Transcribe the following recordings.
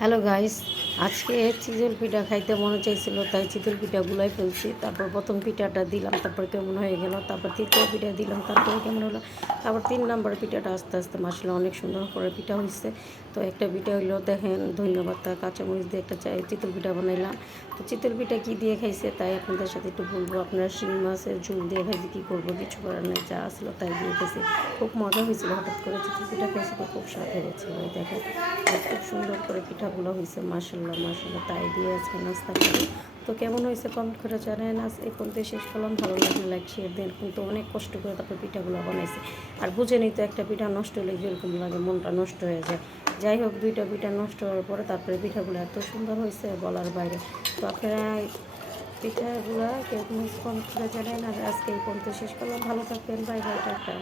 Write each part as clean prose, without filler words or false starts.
Hello guys, আজকে চিতল পিঠা খাইতে মনে চাইছিল, তাই চিতল পিঠা গুলাই ফেলছি। তারপর প্রথম পিঠাটা দিলাম, তারপর কেমন হয়ে গেল। তারপর তৃতীয় পিঠা দিলাম, তারপরে কেমন হলো। তারপর 3 নম্বর পিঠাটা আস্তে আস্তে মাসলে অনেক সুন্দর করে পিঠা হয়েছে। তো একটা পিঠা হইলো দেখেন, ধন্যবাদ কাঁচামরিচ দিয়ে একটা চিতল পিঠা বানাইলাম। তো চিতল পিঠা কী দিয়ে খাইছে তাই আপনাদের সাথে একটু বলবো। আপনারা শিং মাছের ঝোল দিয়ে খাইছে, কী করবো, কিছু করার নেই, যা আসলো তাই দিয়ে খাইছি। খুব মজা হয়েছিল, হঠাৎ করে চিতল পিঠা খাইছি তো খুব স্বাদ হয়েছিল। ওই দেখেন খুব সুন্দর করে পিঠাগুলো হয়েছে, মাশাল্লাহ মাশাল্লাহ। তাই দিয়ে আজকে নাস্তা করি। তো কেমন হয়েছে কমেন্ট করে জানেন। আজ এই পর্যন্ত শেষ করলাম। ভালো লাগলে লাইক শেয়ার দেন। কিন্তু অনেক কষ্ট করে তারপর পিঠাগুলো বানাইছে। আর বুঝেনি তো, একটা পিঠা নষ্ট হলে যেরকম লাগে, মনটা নষ্ট হয়ে যায়। যাই হোক, 2টা পিঠা নষ্ট হওয়ার পরে তারপরে পিঠাগুলো এত সুন্দর হয়েছে বলার বাইরে। তো আপনারা পিঠাগুলো কেরকম কমেন্ট করে জানেন। আর আজকে এই পর্যন্ত শেষ করলাম। ভালো থাকবেন, বাই বাই, টাটা।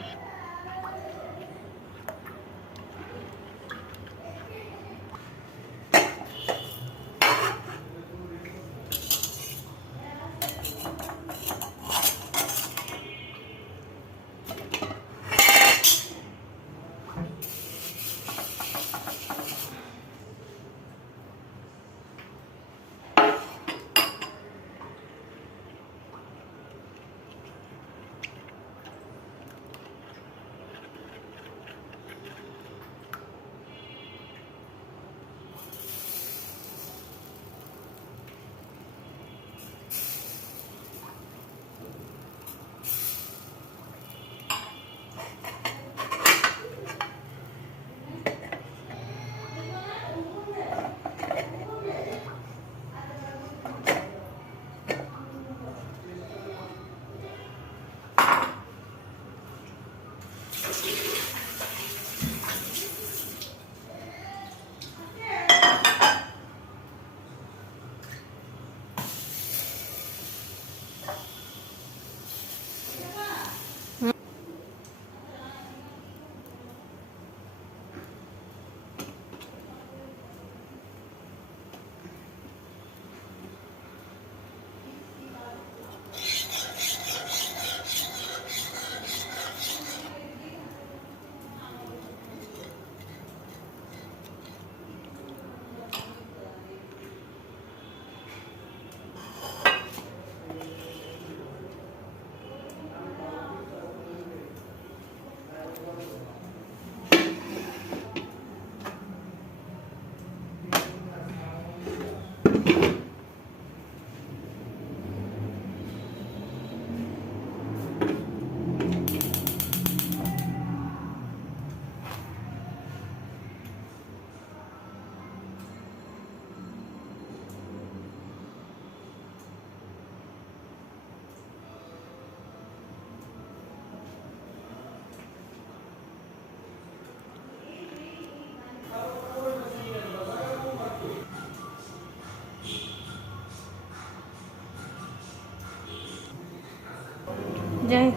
যাই